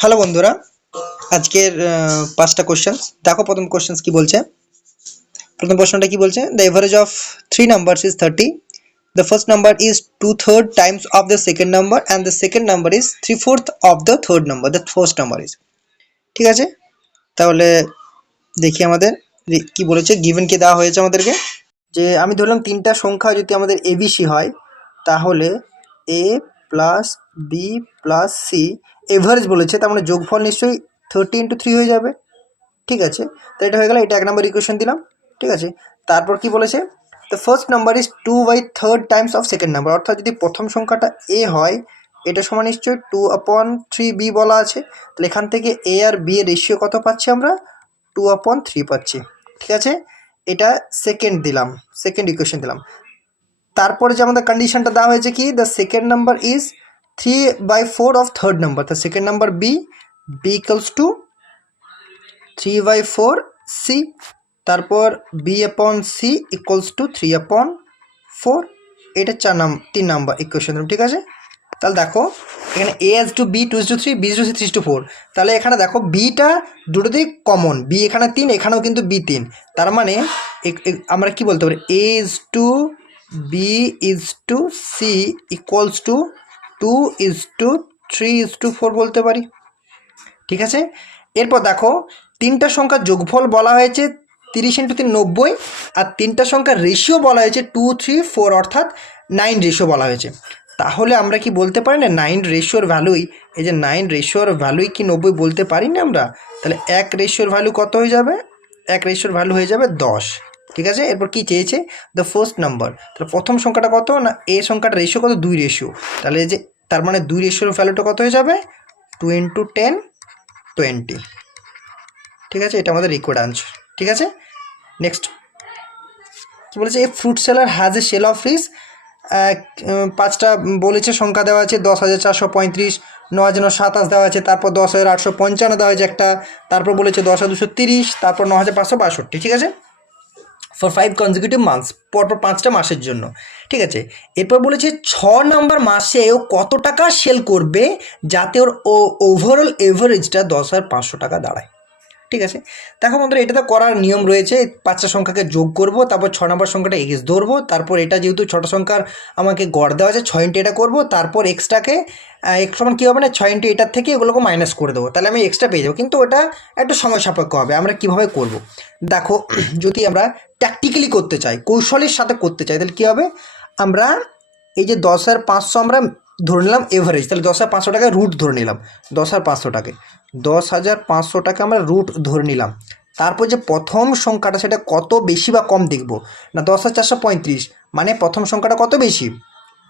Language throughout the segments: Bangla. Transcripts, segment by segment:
হ্যালো বন্ধুরা, আজকের 5টা কোশ্চেন্স দেখো। প্রথম কোশ্চেন্স কি বলছে? প্রথম প্রশ্নটা কি বলছে? The average of three numbers is 30. The first number is 2/3 Times of the second number and the second number is 3/4 of the third number. The first number is, ঠিক আছে। তাহলে দেখি আমাদের কি বলেছে। গিভেন কে দেওয়া হয়েছে আমাদেরকে যে আমি ধরলাম তিনটা সংখ্যা যদি আমাদের এবিসি হয়, তাহলে A plus B plus C average বলেছে, তার মানে যোগফল নিশ্চয়ই 30 × 3 হয়ে যাবে, ঠিক আছে। তো এটা হয়ে গেল, এটা 1 নম্বর ইকুয়েশন দিলাম, ঠিক আছে। তারপর কি বলেছে? The first number is 2/3 Times of second number, অর্থাৎ যদি প্রথম সংখ্যাটা এ হয় এটা সমান নিশ্চয়ই 2/3 বি বলা আছে। তাহলে এখান থেকে এ আর বি এর রেশিও কত পাচ্ছি আমরা? 2/3 পাচ্ছি, ঠিক আছে। এটা সেকেন্ড দিলাম, সেকেন্ড ইকুয়েশন দিলাম। তারপরে যে আমাদের কন্ডিশনটা দেওয়া হয়েছে কি, the second number is 3/4 of third number. The second number b equals to 3/4 c, তারপর b/c ইকুয়ালস টু 3/4। এটা 3 নাম্বার ইকুয়েশন, ঠিক আছে। তাহলে দেখো এখানে a/b 2/3, b/c 3/4। তাহলে এখানে দেখো বিটা দুটোতেই কমন, বি এখানে 3, এখানেও কিন্তু বি 3। তার মানে আমরা কি বলতে পারি? a/b c ইকুয়ালস টু 2:3:4 বলতে পারি, ঠিক আছে। এরপর দেখো তিনটা সংখ্যার যোগফল বলা হয়েছে 30 × 3 90, আর তিনটা সংখ্যার রেশিও বলা হয়েছে 2, 3, 4, অর্থাৎ 9 রেশিও বলা হয়েছে। তাহলে আমরা কি বলতে পারি না 9 রেশিওর ভ্যালুই, এই যে 9 রেশিওর ভ্যালুই কি 90 বলতে পারি না আমরা? তাহলে 1 রেশিওর ভ্যালু কত হয়ে যাবে? 1 রেশিওর ভ্যালু হয়ে যাবে 10, ঠিক আছে। এরপর কি চেয়েছে? দ্য ফার্স্ট নাম্বার, তাহলে প্রথম সংখ্যাটা কত না, এ সংখ্যাটা রেশিও কত? 2 রেশিও। তাহলে এই যে তার মানে 2 রেশিওর ভ্যালুটা কত হয়ে যাবে? 2 × 10 20, ঠিক আছে। এটা আমাদের রিকোয়ার্ড আনসার, ঠিক আছে। নেক্সট কি বলেছে? A fruit seller has a sale of fridge. 5টা বলেছে, সংখ্যা দেওয়া আছে 10,435, 9,027 দেওয়া আছে, তারপর 10,855 দেওয়া হয়েছে একটা, তারপর বলেছে 10,230, তারপর 9,562, ঠিক আছে। ফর 5 কনজিকিউটিভ মান্থস, পরপর 5টা মাসের জন্য, ঠিক আছে। এরপর বলেছে 6 নাম্বার মাসে ও কত টাকা সেল করবে যাতে ওর ওভারঅল এভারেজটা 10,500 টাকা দাঁড়ায়, ঠিক আছে। দেখো বন্ধুরা, এটা তো করার নিয়ম রয়েছে। 5টা সংখ্যাকে যোগ করব, তারপর 6 নম্বর সংখ্যাটা এক্স ধরবো, তারপর এটা যেহেতু 6টা সংখ্যার আমাকে গড় দেওয়া আছে 6 × এটা করবো, তারপর এক্সটাকে এক্স সমান কী হবে না 6 × এটার থেকে এগুলোকে মাইনাস করে দেবো, তাহলে আমি এক্সট্রা পেয়ে যাবো। কিন্তু ওটা একটু সময় সাপেক্ষ হবে। আমরা কিভাবে করব দেখো, যদি আমরা ট্যাকটিক্যালি করতে চাই, কৌশলের সাথে করতে চাই, তাহলে কী হবে? আমরা এই যে 10,500 আমরা ধরে নিলাম এভারেজ, তাহলে 10,500 টাকায় রুট ধরে নিলাম, 10,500 টাকায় 10,500 টাকা আমরা রুট ধরে নিলাম। তারপর যে প্রথম সংখ্যাটা সেটা কত বেশি বা কম দেখব না, 10,435, মানে প্রথম সংখ্যাটা কত বেশি,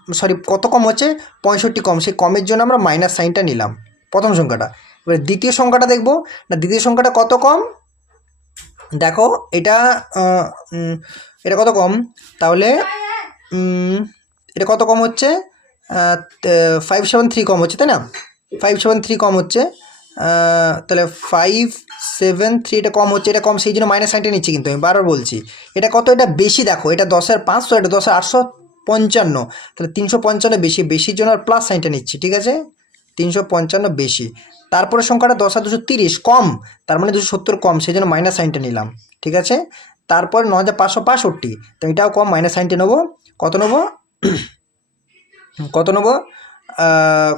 সরি কত কম হচ্ছে? 65 কম। সেই কমের জন্য আমরা মাইনাস সাইনটা নিলাম প্রথম সংখ্যাটা। এবার দ্বিতীয় সংখ্যাটা দেখব না, দ্বিতীয় সংখ্যাটা কত কম দেখো, এটা এটা কত কম, তাহলে এটা কত কম হচ্ছে? 573 কম হচ্ছে, তাই না? 573 কম হচ্ছে, তাহলে 573 এটা কম হচ্ছে, এটা কম, সেই জন্য মাইনাস সাইনটা নিচ্ছি। কিন্তু আমি বারবার বলছি এটা কত, এটা বেশি। দেখো এটা 10,500, এটা 10,855, তাহলে 355 বেশি, বেশির জন্য আর প্লাস সাইনটা নিচ্ছি, ঠিক আছে। 355 বেশি। তারপরে সংখ্যাটা 10,230 কম, তার মানে 270 কম, সেই জন্য মাইনাস সাইনটা নিলাম, ঠিক আছে। তারপর 9,565, তো এটাও কম, মাইনাস সাইনটা নেবো। কত নেবো? কত নেবো?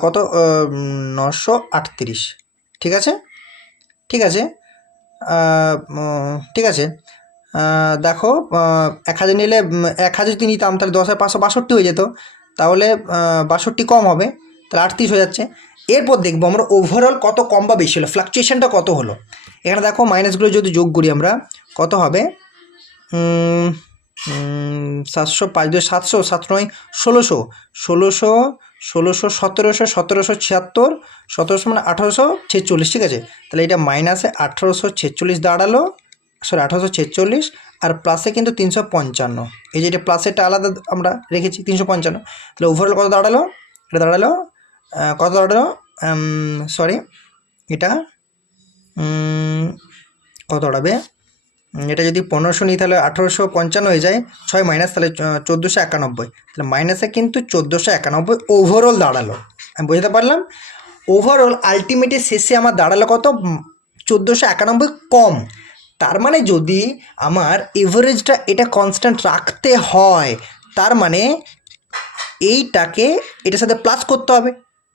কত? 938, ঠিক আছে, ঠিক আছে, ঠিক আছে। দেখো 1,000 নিলে 1,000 যদি নিতাম তাহলে 10,562 হয়ে যেত, তাহলে 62 কম হবে, তাহলে 38 হয়ে যাচ্ছে। এরপর দেখবো আমরা ওভারঅল কত কম বা বেশি হলো, ফ্লাকচুয়েশনটা কত হলো। এখানে দেখো মাইনাসগুলো যদি যোগ করি আমরা, কত হবে? 705, 700, 7 9, 1600, 1600, 1600, 1700, 1776, 1700 মানে 1846, ঠিক আছে। তাহলে এটা মাইনাসে 1846 দাঁড়ালো, সরি 1846, আর প্লাসে কিন্তু 355, এই যে এটা প্লাসেরটা আলাদা আমরা রেখেছি 355। তাহলে ওভারঅল কত দাঁড়ালো? এটা দাঁড়ালো কত দাঁড়ালো? সরি এটা কত দাঁড়াবে? এটা যদি 1500 নিই তাহলে 1855 হয়ে যায়, 6 মাইনাস, তাহলে 1491, তাহলে মাইনাসে কিন্তু 1491 ওভারঅল দাঁড়ালো। আমি বুঝতে পারলাম ওভারঅল আলটিমেটলি শেষে আমার দাঁড়ালো কত, 1491 কম। তার মানে যদি আমার এভারেজটা এটা কনস্ট্যান্ট রাখতে হয়, তার মানে এইটাকে এটার সাথে প্লাস করতে হবে।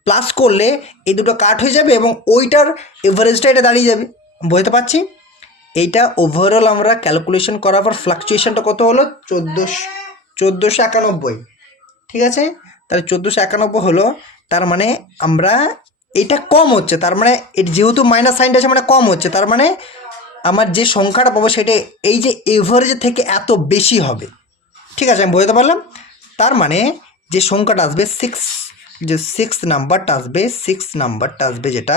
প্লাস করলে এই দুটো কাট হয়ে যাবে এবং ওইটার এভারেজটা এটা দাঁড়িয়ে যাবে। বুঝতে পারছি? এইটা ওভারঅল আমরা ক্যালকুলেশন করার পর ফ্লাকচুয়েশনটা কত হলো, 1491। ঠিক আছে, তাহলে 1491 হলো। তার মানে আমরা এটা কম হচ্ছে, তার মানে যেহেতু মাইনাস সাইনটা আছে মানে কম হচ্ছে, তার মানে আমার যে সংখ্যাটা পাবো সেটা এই যে এভারেজ থেকে এত বেশি হবে। ঠিক আছে, আমি বুঝতে পারলাম। তার মানে যে সংখ্যাটা আসবে সিক্স নাম্বারটা আসবে যেটা,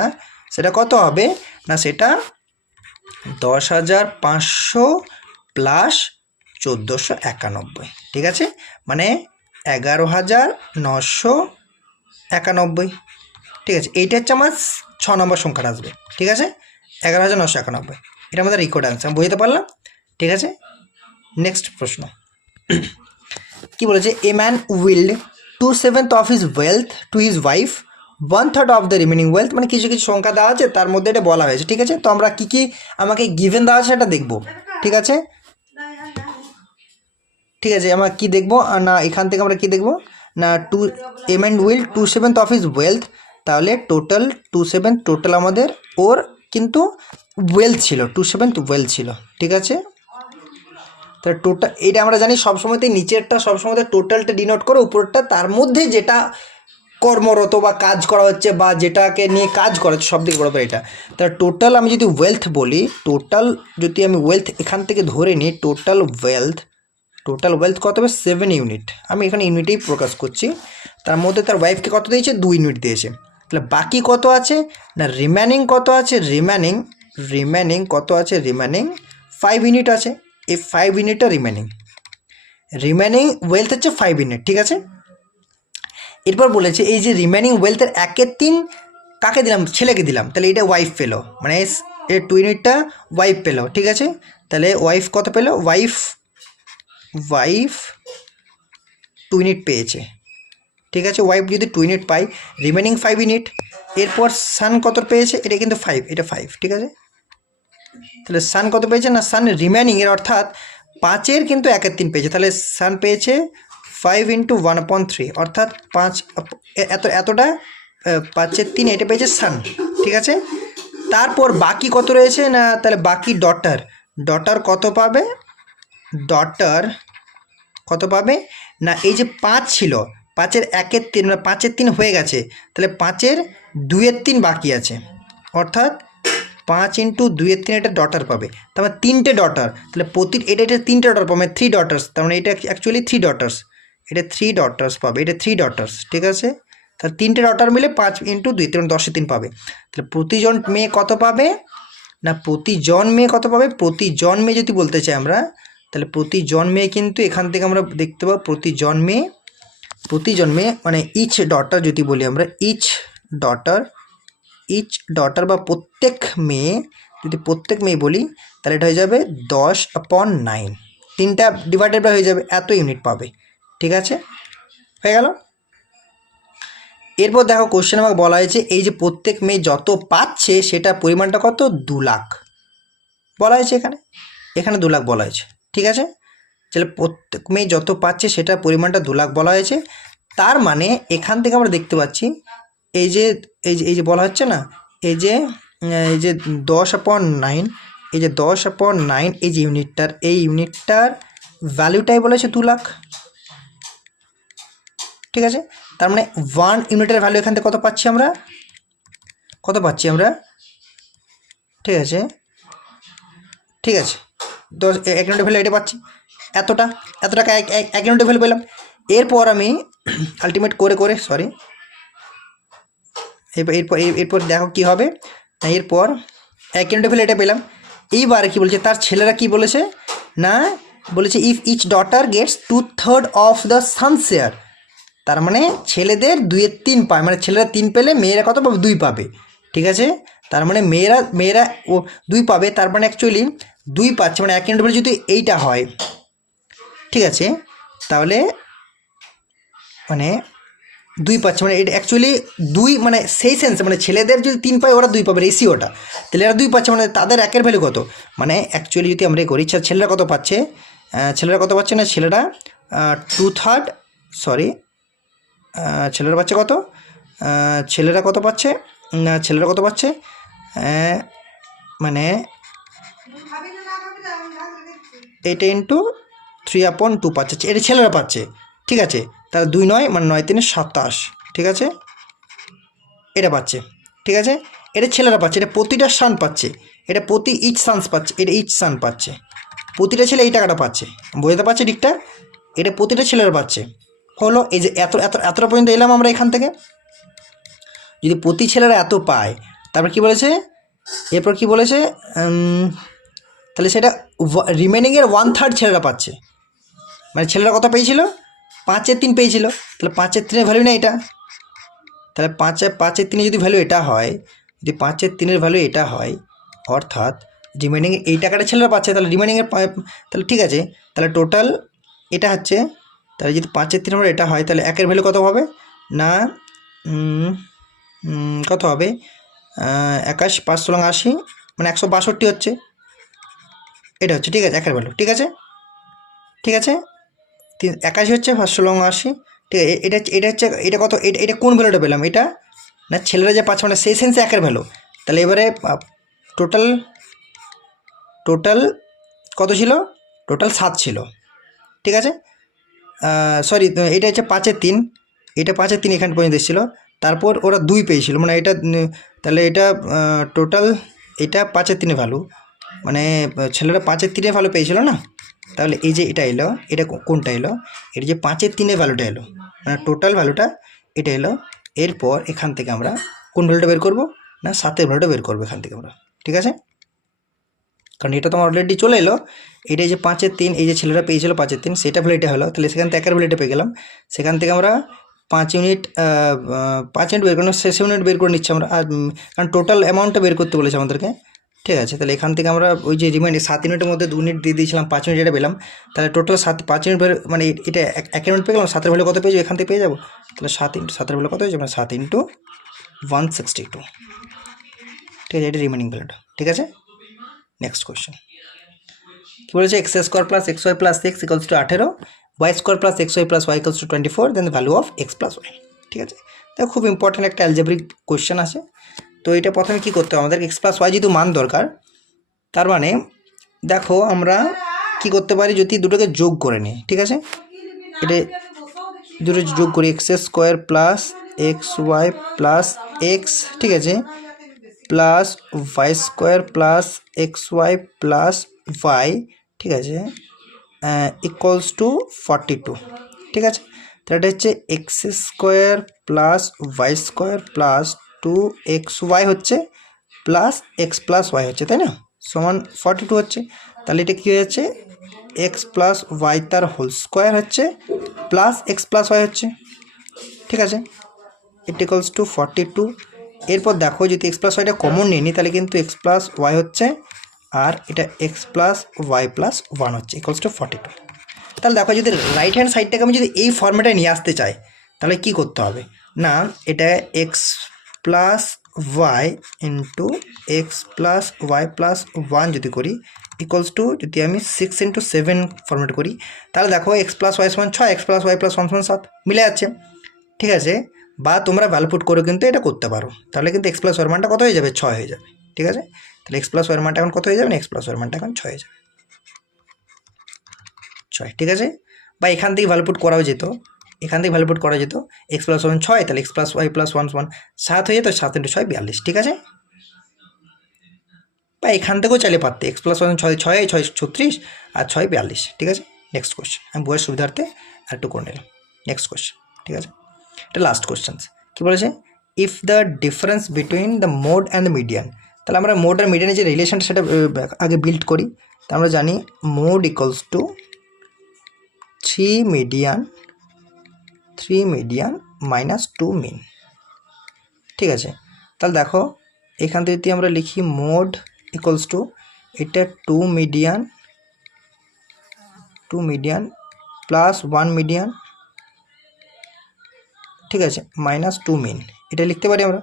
সেটা কত হবে না, সেটা 10,500 প্লাস 1491। ঠিক আছে, মানে 11,991। ঠিক আছে, এইটা হচ্ছে আমার 6 নম্বর সংখ্যাটা আসবে। ঠিক আছে, 11,991, এটা আমাদের রেকর্ড আনসার। বুঝতে পারলাম? ঠিক আছে, নেক্সট প্রশ্ন কি বলেছে, a man wild 2/7 of his wealth to his wife, 1/3 of the remaining wealth. মানে কিছু কিছু সংখ্যা দেওয়া আছে, তার মধ্যে এটা বলা হয়েছে। ঠিক আছে, তো আমরা কী কী আমাকে গিভেন দেওয়া আছে সেটা দেখবো। ঠিক আছে, ঠিক আছে, আমরা কি দেখবো না, এখান থেকে আমরা কি দেখবো না, a man will 2/7 of his wealth. তাহলে টোটাল 2/7 টোটাল আমাদের ওর কিন্তু ওয়েলথ ছিল, 2/7 ওয়েলথ ছিল। ঠিক আছে, তাহলে টোটাল এটা আমরা জানি সবসময়তেই নিচেরটা সবসময় টোটালটা ডিনোট করে, উপরটা তার মধ্যে যেটা কর্মরত বা কাজ করা হচ্ছে বা যেটাকে নিয়ে কাজ করা হচ্ছে সব দিকে বরাবর এটা। তাহলে টোটাল আমি যদি ওয়েলথ বলি, টোটাল যদি আমি ওয়েলথ এখান থেকে ধরে নিই, টোটাল ওয়েলথ কত হবে, 7 ইউনিট। আমি এখানে ইউনিটেই প্রকাশ করছি। তার মধ্যে তার ওয়াইফকে কত দিয়েছে, 2 ইউনিট দিয়েছে। তাহলে বাকি কত আছে না, রিমেনিং কত আছে, রিমেনিং কত আছে, রিমেনিং 5 ইউনিট আছে। এই 5 ইউনিটটা রিমেনিং ওয়েলথ হচ্ছে 5 ইউনিট। ঠিক আছে, এরপর বলেছে এই যে রিমেনিং ওয়েলথের 1/3 কাকে দিলাম, ছেলেকে দিলাম, তাহলে এটা ওয়াইফ পেলো, মানে এই 2 ইউনিটটা ওয়াইফ পেলো। ঠিক আছে, তাহলে ওয়াইফ কত পেলো, ওয়াইফ 2 ইউনিট পেয়েছে। ঠিক আছে, ওয়াইফ যদি 2 ইউনিট পাই, রিমেনিং 5 ইউনিট। এরপর সান কত পেয়েছে, এটা কিন্তু 5, এটা 5। ঠিক আছে, তাহলে সান কত পেয়েছে না, সান রিমেনিংয়ের অর্থাৎ 5-এর কিন্তু 1/3 পেয়েছে। তাহলে সান পেয়েছে 5 × 1/3 অর্থাৎ 5, এতটা 5/3 এটা পেয়েছে সান। ঠিক আছে, তারপর বাকি কত রয়েছে না, তাহলে বাকি ডটার কত পাবে, কত পাবে না, এই যে 5 ছিল, 5-এর 1/3 মানে 5/3 হয়ে গেছে, তাহলে 5-এর 2/3 বাকি আছে, অর্থাৎ 5 × 2/3 এটা ডটার পাবে। তার মানে 3টে ডটার, তাহলে এটা 3টে ডটার পাবে, 3 ডটার্স। তার মানে এটা অ্যাকচুয়ালি 3 ডটার্স, এটা 3 ডটার্স পাবে, এটা 3 ডটার্স। ঠিক আছে, তাহলে 3টে ডটার মিলে 5 × 2 3 10/3 পাবে। তাহলে প্রতিজন মেয়ে কত পাবে না, প্রতিজন মেয়ে যদি বলতে চাই আমরা, তাহলে প্রতিজন মেয়ে কিন্তু এখান থেকে আমরা দেখতে পাবো প্রতিজন মেয়ে মানে ইচ ডটার যদি বলি আমরা, ইচ ডটার বা প্রত্যেক মেয়ে বলি, তাহলে এটা হয়ে যাবে 10/9, 3টা ডিভাইডেড বাই হয়ে যাবে, এত ইউনিট পাবে। ঠিক আছে, হয়ে গেল। এরপর দেখো কোশ্চেন আমাকে বলা হয়েছে এই যে প্রত্যেক মেয়ে যত পাচ্ছে সেটা পরিমাণটা কত, 2 লাখ বলা হয়েছে, এখানে 2 লাখ বলা হয়েছে। ঠিক আছে, তাহলে প্রত্যেক মেয়ে যত পাচ্ছে সেটার পরিমাণটা 2 লাখ বলা হয়েছে। তার মানে এখান থেকে আমরা দেখতে পাচ্ছি এই যে বলা হচ্ছে না, এই যে 10/9, এই যে 10/9 এই যে ইউনিটটার ভ্যালুটাই বলেছে 2 লাখ। ঠিক আছে, তার মানে 1 ইউনিটের ভ্যালু এখান থেকে কত পাচ্ছি আমরা, ঠিক আছে 1 ইউনিটের ভ্যালু এটা পাচ্ছি, এত টাকা 1 ইউনিটের ভ্যালু পেলাম। এরপর আমি আলটিমেট করে সরি, এরপর দেখো কি হবে না, এরপর 1 ইউনিটের ভ্যালু এটা পেলাম। এইবার কি বলছে, তার ছেলেরা কি বলেছে না, বলেছে if each daughter gets 2/3 of the son share. তার মানে ছেলেদের 2/3 পায়, মানে ছেলেরা 3 পেলে মেয়েরা কত পাবে, 2 পাবে। ঠিক আছে, তার মানে মেয়েরা 2 পাবে, তার মানে অ্যাকচুয়ালি 2 পাচ্ছে, মানে 1 ইউনিট ভ্যালু যদি এইটা হয়, ঠিক আছে, তাহলে মানে 2 পাচ্ছে, মানে এটা অ্যাকচুয়ালি 2 মানে সেই সেন্সে মানে ছেলেদের যদি 3 পায় ওরা 2 পাবে, রেশিওটা। তাহলে এরা 2 পাচ্ছে মানে তাদের একের ভ্যালু কত, মানে অ্যাকচুয়ালি যদি আমরা করি ছেলেরা কত পাচ্ছে, ছেলেরা কত পাচ্ছে না, ছেলেরা 2/3, সরি ছেলেরা পাচ্ছে কত, ছেলেরা কত পাচ্ছে না, ছেলেরা কত পাচ্ছে মানে 8 ইন্টু 3/2 পাচ্ছে, এটা ছেলেরা পাচ্ছে। ঠিক আছে, তাহলে 2 9 মানে 9 3 27, ঠিক আছে, এটা পাচ্ছে। ঠিক আছে, এটা ছেলেরা পাচ্ছে, এটা প্রতিটা সান পাচ্ছে, এটা প্রতি ইচ সান্স পাচ্ছে, এটা ইচ সান পাচ্ছে, প্রতিটা ছেলে এই টাকাটা পাচ্ছে, বুঝতে পারছে ঠিকটা, এটা প্রতিটা ছেলেরা পাচ্ছে। হলো এই যে এতটা পর্যন্ত এলাম আমরা এখান থেকে। যদি প্রতি ছেলেরা এত পায়, তারপর কি বলেছে, এরপর কি বলেছে, তাহলে সেটা রিমেনিংয়ের 1/3 ছেলেরা পাচ্ছে, মানে ছেলেরা কত পেয়েছিল, 5/3 পেয়েছিল, তাহলে 5/3 ভ্যালু না এটা, তাহলে 5/3 যদি ভ্যালু এটা হয়, যদি 5/3 ভ্যালু এটা হয়, অর্থাৎ রিমেনিং এই টাকাটা ছেলেরা পাচ্ছে, তাহলে রিমেনিংয়ের তাহলে ঠিক আছে, তাহলে টোটাল এটা হচ্ছে, তাহলে যদি 5/3 আমরা এটা হয়, তাহলে একের ভ্যালু কত হবে না, কত হবে, 21 5 × 80 মানে 162 হচ্ছে, এটা হচ্ছে, ঠিক আছে, একের ভ্যালু, ঠিক আছে, ঠিক আছে, 81 হচ্ছে 5 × 80, ঠিক আছে, এটা হচ্ছে, এটা কত, এটা কোন ভ্যালুটা পেলাম, এটা না ছেলেরা যে পাচ্ছে মানে সেই সেন্সে একের ভ্যালু। তাহলে এবারে টোটাল কত ছিল, টোটাল 7 ছিল, ঠিক আছে, সরি এটা হচ্ছে 5/3, এটা 5/3 এখান পর্যন্ত এসেছিলো, তারপর ওরা 2 পেয়েছিল, মানে এটা তাহলে এটা টোটাল এটা 5/3 ভ্যালু, মানে ছেলেরা 5/3 ভ্যালু পেয়েছিল না, তাহলে এই যে এটা এলো, এটা কোনটা এলো, এটা যে 5/3 ভ্যালুটা এলো, মানে টোটাল ভ্যালুটা এটা এলো। এরপর এখান থেকে আমরা কোন ভ্যালুটা বের করবো না, 7-এর ভ্যালুটা বের করবো এখান থেকে আমরা, ঠিক আছে, কারণ এটা তো আমার অলরেডি চলে এলো, এটা যে 5/3 এই যে ছেলেরা পেয়েছিল 5/3 সেটা ভ্যালু এটা হলো, তাহলে সেখান থেকে একের ভ্যালুটা পেয়ে গেলাম, সেখান থেকে আমরা 5 ইউনিট 5 ইউনিট বের করে 6 ইউনিট বের করে নিচ্ছি আমরা, আর কারণ টোটাল অ্যামাউন্টটা বের করতে বলেছে আমাদেরকে, ঠিক আছে, তাহলে এখান থেকে আমরা ওই যে রিমাইন্ডার 7 ইউনিটের মধ্যে 2 ইউনিট দিয়ে দিয়েছিলাম, 5 ইউনিট এটা পেলাম, তাহলে টোটাল 5 ইউনিট মানে এটা 1 ইউনিট পেয়ে গেলাম, 7-এর ভ্যালু কত পেয়ে যাবো এখান থেকে পেয়ে যাবো, তাহলে 7 ইন্টু 7-এর ভ্যালু কত হয়ে যাবে, 7 ইন্টু 162, ঠিক আছে, এটা রিমেনিং ভ্যালুটা, ঠিক আছে। নেক্সট কোয়েশ্চেন কি বলেছে, x² + xy + x = 18, y² + xy + y = 24, then the value of x + y, ঠিক আছে, তো খুব ইম্পর্টেন্ট একটা অ্যালজেব্রিক কোয়েশ্চেন আছে। তো এটা প্রথমে কি করতে হবে আমাদের, x + y যেহেতু মান দরকার, তার মানে দেখো আমরা কি করতে পারি, যদি দুটোকে যোগ করে নিই, ঠিক আছে, এটা দুটো যোগ করি, x² + xy + x, ঠিক আছে, প্লাস y² + xy + y, ঠিক আছে, ইকুয়ালস টু 42, ঠিক আছে, তাহলে এটা হচ্ছে x² + y² + 2xy হচ্ছে প্লাস x + y হচ্ছে, তাই না, সমান 42 হচ্ছে, তাহলে এটা কী হয়ে যাচ্ছে, x + y তার হোল স্কোয়ার হচ্ছে প্লাস x + y হচ্ছে, ঠিক আছে, ইট ইকুয়ালস টু 42। এরপর দেখো যদি x + yটা কমন নিয়ে নিই, তাহলে কিন্তু x + y হচ্ছে, আর এটা x + y + 1 হচ্ছে, ইকুয়ালস টু 42। তাহলে দেখো যদি রাইট হ্যান্ড সাইডটাকে আমি যদি এই ফর্মেটে নিয়ে আসতে চাই, তাহলে কি করতে হবে না, এটা x + y into x + y + 1 যদি করি, ইকুয়ালস টু যদি আমি 6 × 7 ফর্মেট করি, তাহলে দেখো x + y = 6, x + y + 1 = 7 মিলে যাচ্ছে, ঠিক আছে, বা তোমরা ভ্যালু পুট করে কিন্তু এটা করতে পারো, তাহলে কিন্তু x + y এর মানটা কত হয়ে যাবে, 6 হয়ে যাবে, ঠিক আছে, তাহলে x + y এর মানটা এখন কত হয়ে যাবে, x + y এর মানটা এখন 6 হয়ে যাবে, 6, ঠিক আছে, বা এখান থেকে ভ্যালু পুট করাও যেত, এখান থেকে ভ্যালু পুট করা যেত, x + y 6, তাহলে x + y + 1 সমান 7 হয়ে যেত, 7 × 6 42, ঠিক আছে, বা এখান থেকেও চাইলে পারতে, x + y 6 6 6 36 আর 6 42, ঠিক আছে। নেক্সট কোয়েশ্চেন, আমি বইয়ের সুবিধার্থে আর একটু করে নিলাম, নেক্সট কোয়েশ্চেন, ঠিক আছে, এটা লাস্ট কোয়েশ্চেন, কী বলেছে, if the difference between the mode and the median, তাহলে আমরা মোড আর মিডিয়ানের যে রিলেশনটা সেটা আগে বিল্ড করি, তা আমরা জানি mode equals to 3 median minus 2 মিন, ঠিক আছে, তাহলে দেখো এখান থেকে যদি আমরা লিখি মোড ইকুয়ালস টু এটা 2 মিডিয়ান প্লাস 1 মিডিয়ান ঠিক আছে, মাইনাস টু মিন, এটা লিখতে পারি আমরা,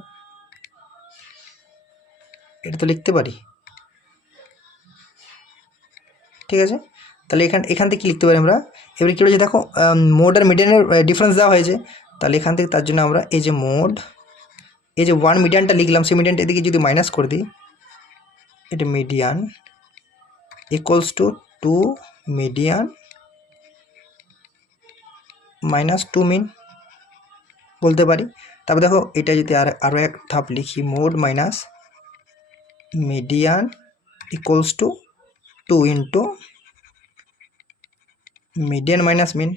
এটা তো লিখতে পারি। ঠিক আছে, তাহলে এখান থেকে কী লিখতে পারি আমরা, এবারে কী হয়েছে দেখো, মোড আর মিডিয়ানের ডিফারেন্স দেওয়া হয়েছে, তাহলে এখান থেকে তার জন্য আমরা এই যে মোড, এই যে ওয়ান মিডিয়ানটা লিখলাম, সেই মিডিয়ানটা এদিকে যদি মাইনাস করে দিই, এটা median equals to two median minus two mean বলতে পারি। তারপর দেখো এটা যদি আরও এক ধাপ লিখি, mode minus median equals to two into median minus mean.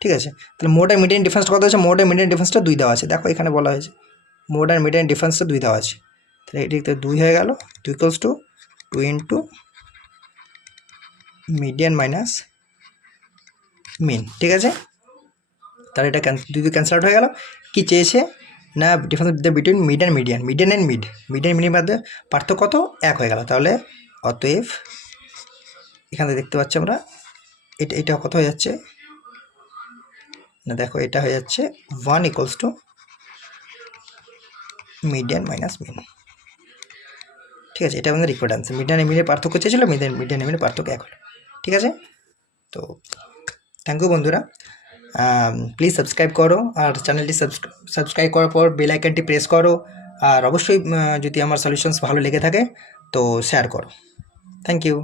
ঠিক আছে, তাহলে মোড আর মিডিয়ান ডিফারেন্সটা কত আছে, মোড আর মিডিয়ান ডিফারেন্সটা 2 দেওয়া আছে, দেখো এখানে বলা হয়েছে মোড আর মিডিয়ান ডিফারেন্সটা 2 দেওয়া আছে, তাহলে এটিতে 2 হয়ে গেল, 2 equals to two into median minus mean. ঠিক আছে, তাহলে এটা ক্যান্সেল আউট হয়ে গেল। কি চেয়েছে না, difference between mid and median, median and median মধ্যে পার্থক্য কত, 1 হয়ে গেল। তাহলে অতএব এখানে দেখতে পাচ্ছি আমরা এটা কত হয়ে যাচ্ছে না, দেখো এটা হয়ে যাচ্ছে 1 equals to median minus mean. ঠিক আছে, এটা আমাদের রিকোয়ার্ড আনসার। মিডিয়ান আর মিনের পার্থক্য চেয়েছিল, মিডিয়ান আর মিনের পার্থক্য 1 হলো। ঠিক আছে, তো থ্যাংক ইউ বন্ধুরা, প্লিজ সাবস্ক্রাইব করো, আর চ্যানেলটি সাবস্ক্রাইব করার পর বেল আইকনটি প্রেস করো, আর অবশ্যই যদি আমার সলিউশনস ভালো লেগে থাকে তো শেয়ার করো। Thank you.